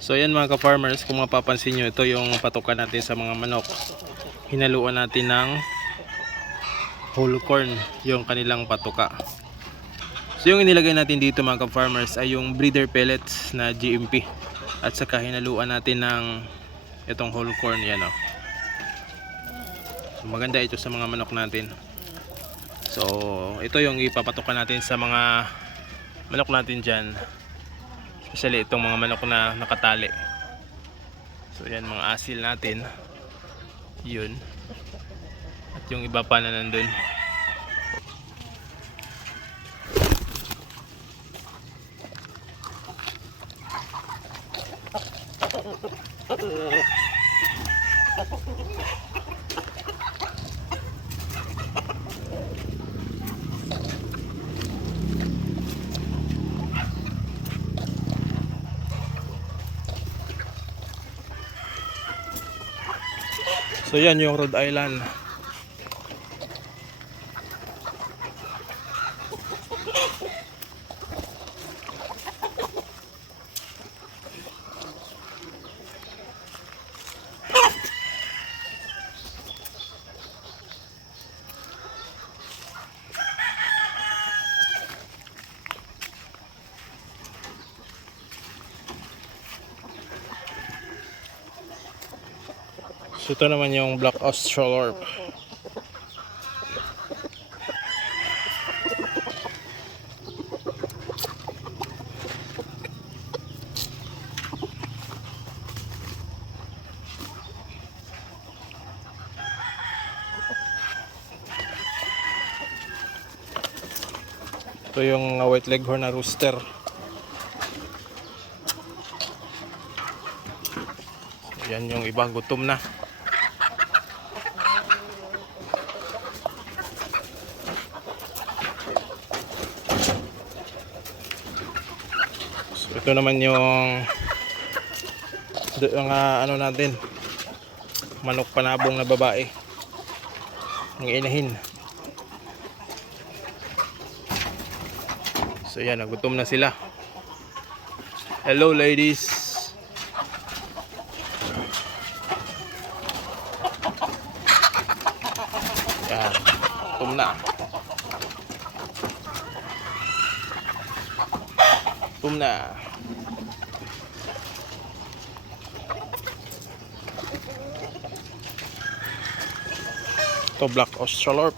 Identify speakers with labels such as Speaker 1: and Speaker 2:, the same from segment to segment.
Speaker 1: So yan mga ka-farmers, kung mapapansin nyo, ito yung patukan natin sa mga manok. Hinaluan natin ng whole corn, yung kanilang patuka. So yung inilagay natin dito mga ka-farmers ay yung breeder pellets na GMP. At saka hinaluan natin ng itong whole corn, yan o. So, maganda ito sa mga manok natin. So ito yung ipapatukan natin sa mga manok natin dyan. Especially itong mga manok na nakatali. So yan mga asil natin. Yun. At yung iba pa na nandun. So yan yung Rhode Island. So ito naman yung Black Australorp. Ito yung white leghorn na rooster. Yan yung iba gutom na. Ito naman yung yung ah, ano natin manok panabong na babae. Ng inahin. So yan nagutom na sila. Hello ladies yan gutom na gutom na. Ito black australorp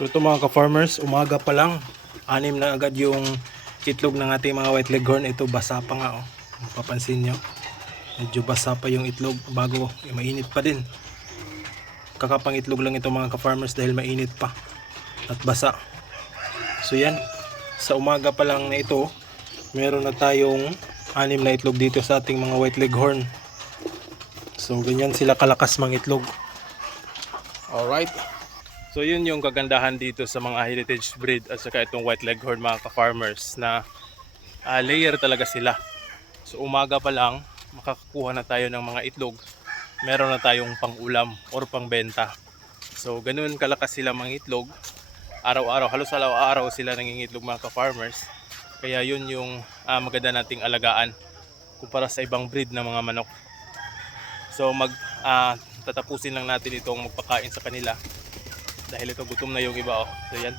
Speaker 1: So ito mga ka-farmers, umaga pa lang, anim na agad yung itlog ng ating mga white leghorn. Ito basa pa nga oh. Mapapansin nyo. Medyo basa pa yung itlog bago eh, mainit pa din. Kakapang itlog lang ito mga ka-farmers dahil mainit pa at basa. So yan, sa umaga pa lang na ito, meron na tayong anim na itlog dito sa ating mga white leghorn. So ganyan sila kalakas mga itlog. Alright. So yun yung kagandahan dito sa mga heritage breed at saka itong white leghorn mga ka-farmers na ah, layer talaga sila. So umaga pa lang makakakuha na tayo ng mga itlog, meron na tayong pang-ulam or pang-benta. So, ganun kalakas sila mga itlog. Araw-araw, halos araw-araw sila nangingitlog mga ka-farmers. Kaya yun yung ah, maganda nating alagaan kumpara sa ibang breed ng mga manok. So, mag ah, tatapusin lang natin itong magpakain sa kanila. Dahil ito gutom na yung iba. Oh. So, yan.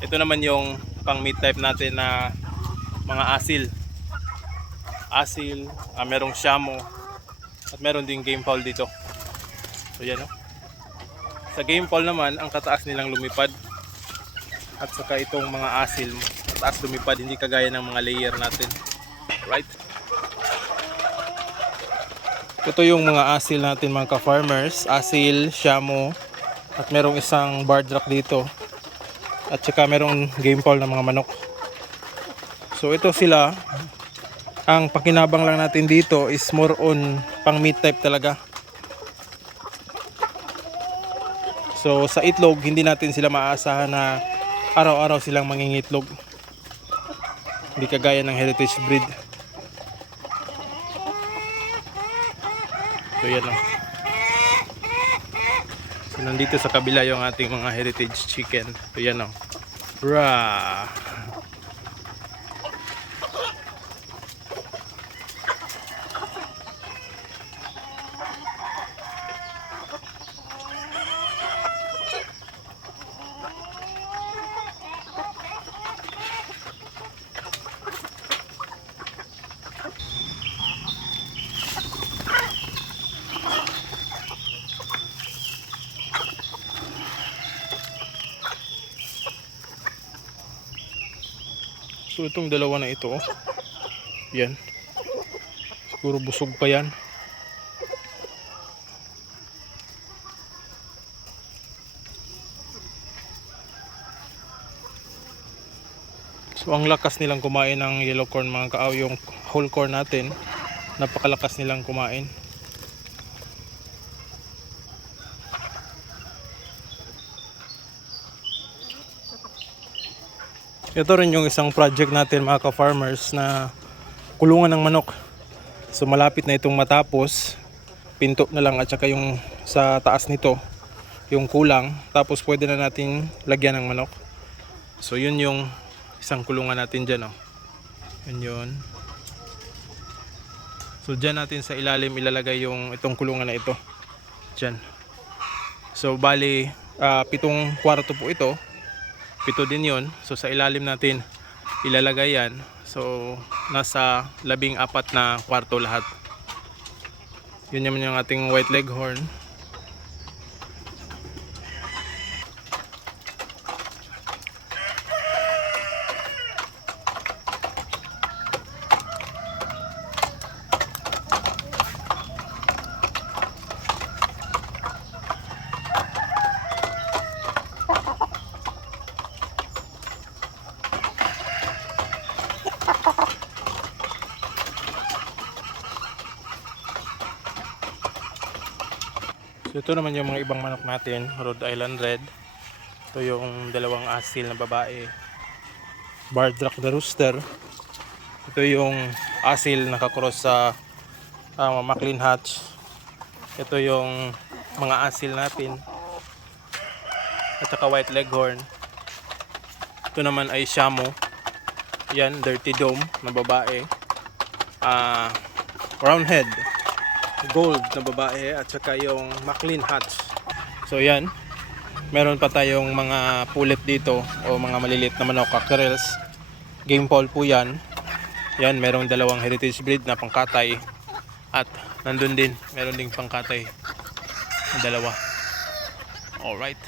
Speaker 1: Ito naman yung pang meat type natin na mga asil. Asil, ah, merong shamo, at meron ding game fowl dito. So yan oh. Sa game fowl naman, ang kataas nilang lumipad. At saka itong mga asil, kataas lumipad, hindi kagaya ng mga layer natin. Right? Ito yung mga asil natin mga ka-farmers. Asil, shamo, at merong isang barred rock dito. At saka merong game fowl ng mga manok. So ito sila, ang pakinabang lang natin dito is more on pang meat type talaga. So sa itlog, hindi natin sila maaasahan na araw-araw silang mangingitlog. Hindi kagaya ng heritage breed. So yan lang. So nandito sa kabila yung ating mga heritage chicken. So yan o. Rah! So itong dalawa na ito, oh. yan. Siguro busog pa yan. So ang lakas nilang kumain ng yellow corn mga kaaw, yung whole corn natin, napakalakas nilang kumain. Ito rin yung isang project natin mga ka-farmers na kulungan ng manok. So malapit na itong matapos. Pinto na lang at saka yung sa taas nito yung kulang. Tapos pwede na natin lagyan ng manok. So yun yung isang kulungan natin dyan. Oh. Yun yun. So dyan natin sa ilalim ilalagay yung itong kulungan na ito. Dyan. So bali ah, pitong kwarto po ito pito din yon so sa ilalim natin ilalagay yan. So nasa labing apat na kwarto lahat. Yun naman yung ating white leghorn So ito naman yung mga ibang manok natin, Rhode Island Red. Ito yung dalawang asil na babae. Bardrock the Rooster. Ito yung asil na kakross sa uh, Maclean Hatch. Ito yung mga asil natin. At saka White Leghorn. Ito naman ay Shamo. Yan, Dirty Dome na babae. Ah, Round Head gold na babae at saka yung Maclean Hatch. So yan. Meron pa tayong mga pulit dito o mga maliliit na manok cockerels. Game Paul po yan. Yan, merong dalawang heritage breed na pangkatay. At nandun din, meron ding pangkatay dalawa. Alright.